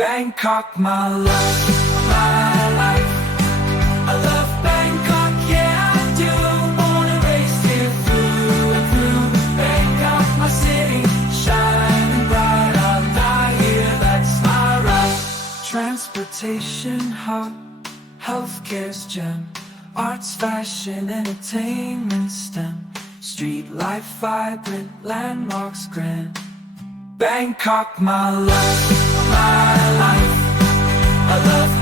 Bangkok, my love, my life. I love Bangkok, yeah I do. Wanna race here through and through. Bangkok, my city, shining bright. I'll die here, that's my right. Transportation hub, healthcare's gem, arts, fashion, entertainment STEM. Street life vibrant, landmarks grand. Bangkok, my love, my life. I love